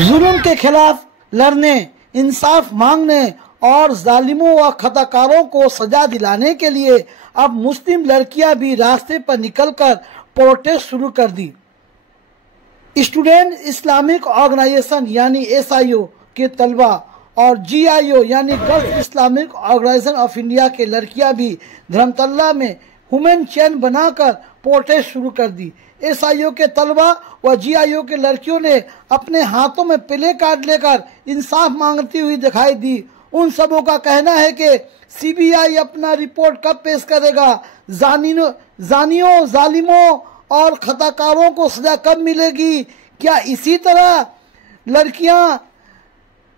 जुल्म के खिलाफ लड़ने, इंसाफ मांगने और जालिमों व खताकारों को सजा दिलाने के लिए अब मुस्लिम लड़कियां भी रास्ते पर निकलकर प्रोटेस्ट शुरू कर दी। स्टूडेंट इस्लामिक ऑर्गेनाइजेशन यानी SIO के तलबा और GIO यानी girls Islamic organisation of India के लड़कियां भी धर्मतल्ला में ह्यूमन चेन बनाकर प्रोटेस्ट शुरू कर दी। SIO के तलबा व GIO के लड़कियों ने अपने हाथों में प्ले कार्ड लेकर इंसाफ मांगती हुई दिखाई दी। उन सबों का कहना है कि CBI अपना रिपोर्ट कब पेश करेगा, जानियों, जालिमों और खताकारों को सजा कब मिलेगी, क्या इसी तरह लड़कियां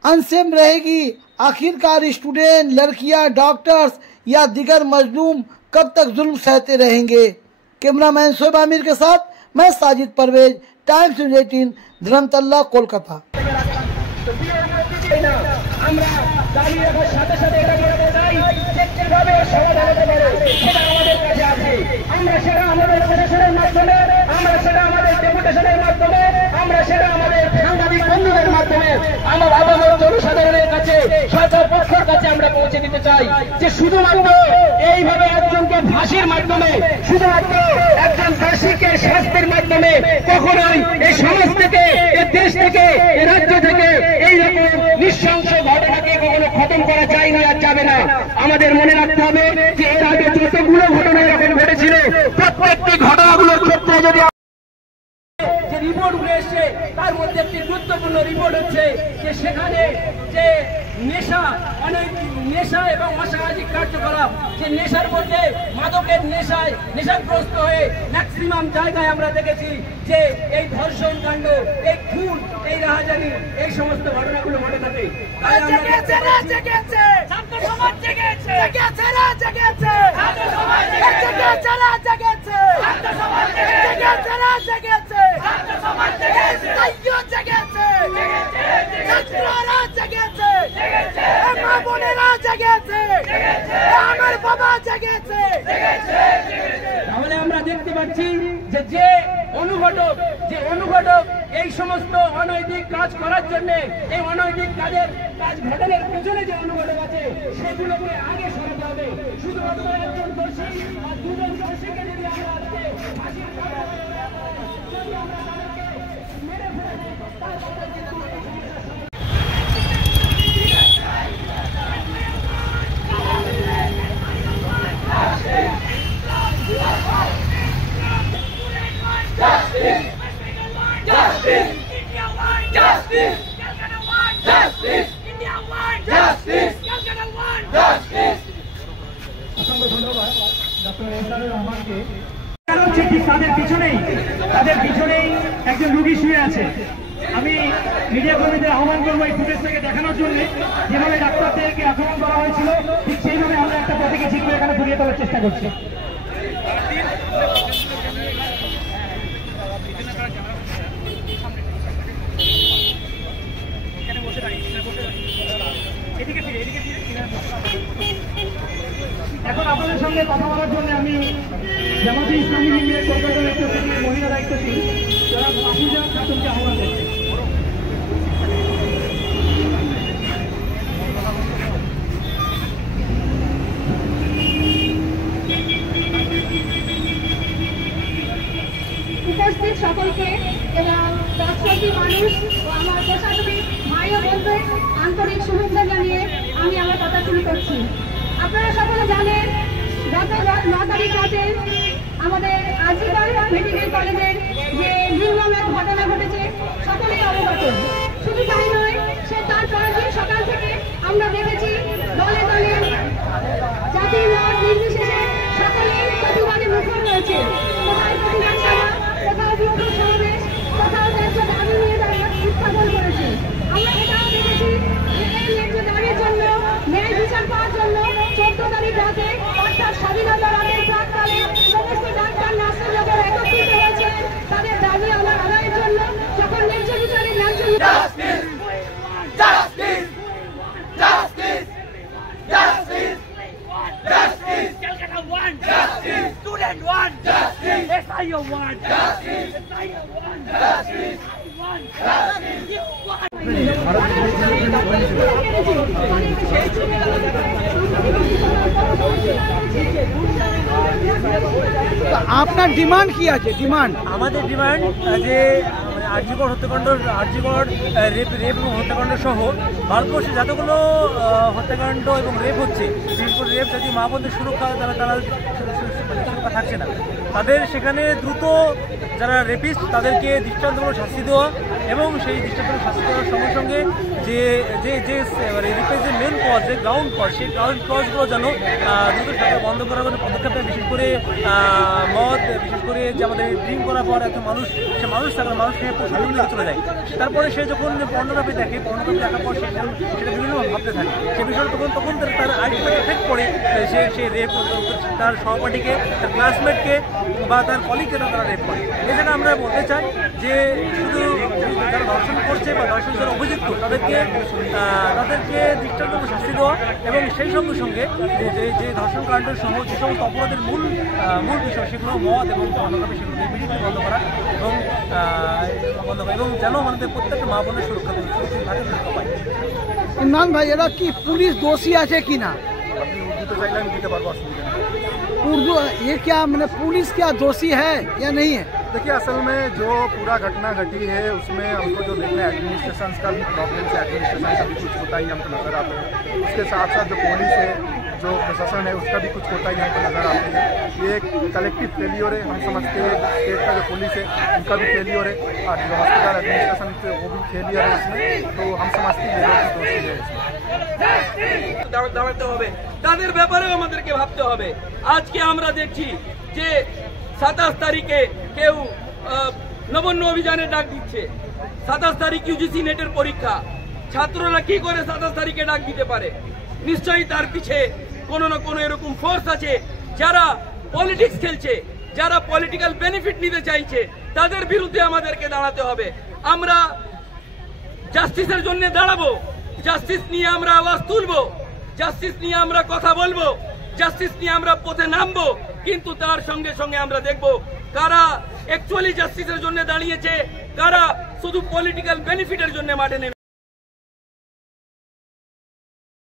अनसेम रहेगी? आखिरकार स्टूडेंट, लड़कियां, डॉक्टर्स या दिगर मजलूम कब तक जुल्म सहते रहेंगे? कैमरामैन शोएब आमिर के साथ मैं साजिद परवेज, टाइम्स न्यूज़ 18, धर्मतल्ला, कोलकाता। জনসাধারণের কাছে, সরকার পক্ষের কাছে আমরা পৌঁছে দিতে চাই যে শুধুমাত্র এইভাবে একজনকে ফাঁসির মাধ্যমে, শুধুমাত্র একজন দোষীকে শাস্তির মাধ্যমে কখনোই এই সমাজ থেকে, এই দেশ থেকে, এই রাজ্য থেকে এইরকম নৃশংস ঘটনাকে কখনো খতম করা যায়নি আর যাবে না। আমাদের মনে রাখতে হবে যে এর আগে যতগুলো ঘটনা এরকম ঘটেছিল, প্রত্যেকটি ঘটনাগুলোর ক্ষেত্রে যদি যে রিপোর্টগুলো এসছে তার মধ্যে একটি গুরুত্বপূর্ণ রিপোর্ট হচ্ছে যে সেখানে যে নেশা, অনেক নেশা এবং অসামাজিক কার্যকলাপ, যে নেশার মধ্যে মাদকের নেশায় নেশাগ্রস্ত হয়ে ম্যাক্সিমাম জায়গায় আমরা দেখেছি যে এই ধর্ষণ কাণ্ড, এই খুন, এই রাহাজানি, এই সমস্ত ঘটনাগুলো ঘটে থাকে। তাহলে আমরা দেখতে পাচ্ছি যে যে অনুঘটক এই সমস্ত অনৈতিক কাজ করার জন্য, এই অনৈতিক কাজ ঘটনার পেছনে যে অনুঘটক আছে সেগুলোকে আগে সরাতে হবে। শুধুমাত্র একজন দোষী আর দুজন দোষীকে যদি আমরা আজকে ফাঁসির যদি আমরা তাদেরকে মেরে ফেলে তাদের পিছনেই একজন রোগী শুয়ে আছে। আমি মিডিয়া কর্মীদের আহ্বান করবো এই ফুটেজটাকে দেখানোর জন্য, যেভাবে ডাক্তারদেরকে আক্রমণ করা হয়েছিল ঠিক সেইভাবে আমরা একটা প্রতীকী চিত্র এখানে ফুটিয়ে তোলার চেষ্টা করছি। এখন আপনাদের সঙ্গে কথা বলার জন্য আমি জামাতে ইসলামী হিন্দের কলকাতার একটা মহিলা দায়িত্বশীল যারা মাসুজা খাতুনকে আহ্বান করছে। উপস্থিত সকলকে এবং দর্শকী মানুষ ও আমার প্রশাসনিক ভাই ও বন্ধুদের আন্তরিক শুভেচ্ছা জানিয়ে আমি আমার কথা শুরু করছি। আপনারা সকলে জানেন গত 9 তারিখ রাতে আমাদের আজিকার মেডিকেল কলেজের যে নির্মমের ঘটনা ঘটেছে সকলেই অবগত। শুধু তাই নয়, সে তার পরের দিন সকাল থেকে আমরা দেখেছি দলে দলে জাতি মত নির্বিশেষে সকলেই প্রতিবাদে মুখর রয়েছে। কোথায় প্রতিবাদ সভা, কোথাও বিক্ষোভ সমাবেশ, কোথাও ন্যায্য দাবি নিয়ে তারা উত্থাপন করেছে। আমরা এটাও দেখেছি এই ন্যায্য দাবির জন্য, ন্যায় বিচার পাওয়ার জন্য 14 তারিখ রাতে অর্থাৎ স্বাধীনতা রাতের প্রাককালে সমস্ত ডাক্তার, নার্সের একত্রিত হয়েছে তাদের দাবি আদায়ের জন্য। যখন ন্যায্য বিচারের ন্যায্য SIO 1, SIO 1, SIO 1, আপনার ডিমান্ড কি আছে? ডিমান্ড আমাদের ডিমান্ড যে আরজিকর হত্যাকাণ্ড, আরজিকর রেপ এবং হত্যাকাণ্ড সহ ভারতবর্ষে যতগুলো হত্যাকাণ্ড এবং রেপ হচ্ছে, বিশেষ করে রেপ যদি মা বোনদের সুরক্ষা তারা সুরক্ষা থাকছে না, তাদের সেখানে দ্রুত যারা রেপিস্ট তাদেরকে দৃষ্টান্তমূলক শাস্তি দেওয়া এবং সেই দৃষ্টান্তমূলক শাস্তি দেওয়ার সঙ্গে সঙ্গে যে যে যে রেপের যে মেন কজ, যে গ্রাউন্ড কজ, সেই গ্রাউন্ড কজগুলো যেন দ্রুত সরকার বন্ধ করার কোনো পদক্ষেপ নেয়। বিশেষ করে মদ, বিশেষ করে যে আমাদের ড্রিঙ্ক করার পর একটা মানুষ, সে মানুষ থাকলে মানুষ স্বাধীনভাবে চলে যায়, তারপরে সে যখন পর্নোগ্রাফি দেখে, পর্নোগ্রাফি দেখার পর সেটা বিভিন্নভাবে ভাবতে থাকে, সে বিষয়ে তখন তার আইডিটা এফেক্ট করে সে রেপ তার সহপাঠীকে, তার ক্লাসমেটকে বা তার কলিগকে তারা রেপ করে। এই জায়গায় আমরা বলতে চাই যে শুধু যারা ধর্ষণ করছে বা ধর্ষণ যারা অভিযুক্ত তাদেরকে দৃষ্টান্তমূলক শাস্তি দেওয়া এবং সেই সঙ্গে সঙ্গে যে ধর্ষণ কাণ্ড সহ যে সমস্ত অপরাধের মূল বিষয় সেগুলো মদ এবং পর্নোগ্রাফি, সেগুলো ইমিডিয়েটলি বন্ধ করা এবং যেন আমাদের প্রত্যেকটা মা বোনের সুরক্ষা পায়। ইমরান ভাই, এরা কি পুলিশ দোষী আছে কিনা? उर्दू तो चाहिए दिखते बार बार उर्दू ये क्या मैंने पुलिस क्या दोषी है या नहीं है? देखिए, असल में जो पूरा घटना घटी है उसमें हमको जो देखना है एडमिनिस्ट्रेशन का भी प्रॉब्लम है, एडमिनिस्ट्रेशन का भी कुछ होता ही हमको नजर आता है। उसके साथ साथ जो पुलिस है, जो प्रशासन है, उसका भी कुछ होता ही हमको नजर आता है। ये एक कलेक्टिव फेलियर है, हम समझते हैं। स्टेट का जो पुलिस है उनका भी फेलियर है और जो हॉस्पिटल एडमिनिस्ट्रेशन है वो भी फेलियर है इसमें। तो हम समझते हैं ये लोग दोषी है দাঁড়াতে হবে, তাদের ব্যাপারেও আমাদেরকে ভাবতে হবে। আজকে আমরা দেখছি যে 27 তারিখে কেউ নবান্ন অভিযানে ডাক দিচ্ছে, 27 তারিখ ইউজিসি নেটের পরীক্ষা, ছাত্ররা কি করে 27 তারিখে ডাক দিতে পারে? নিশ্চয়ই তার পিছে কোনো না কোনো এরকম ফোর্স আছে যারা পলিটিক্স খেলছে, যারা পলিটিক্যাল বেনিফিট নিতে চাইছে। তাদের বিরুদ্ধে আমাদেরকে দাঁড়াতে হবে। আমরা জাস্টিসের জন্য দাঁড়াবো, জাস্টিস নিয়ে আমরা আওয়াজ তুলবো, জাস্টিস নিয়ে আমরা কথা বলবো, জাস্টিস নিয়ে আমরা পথে নামবো। কিন্তু তার সঙ্গে সঙ্গে আমরা দেখবো কারা অ্যাকচুয়ালি জাস্টিসের জন্য দাঁড়িয়েছে, কারা শুধু পলিটিক্যাল বেনিফিটের জন্য মাঠে নেমে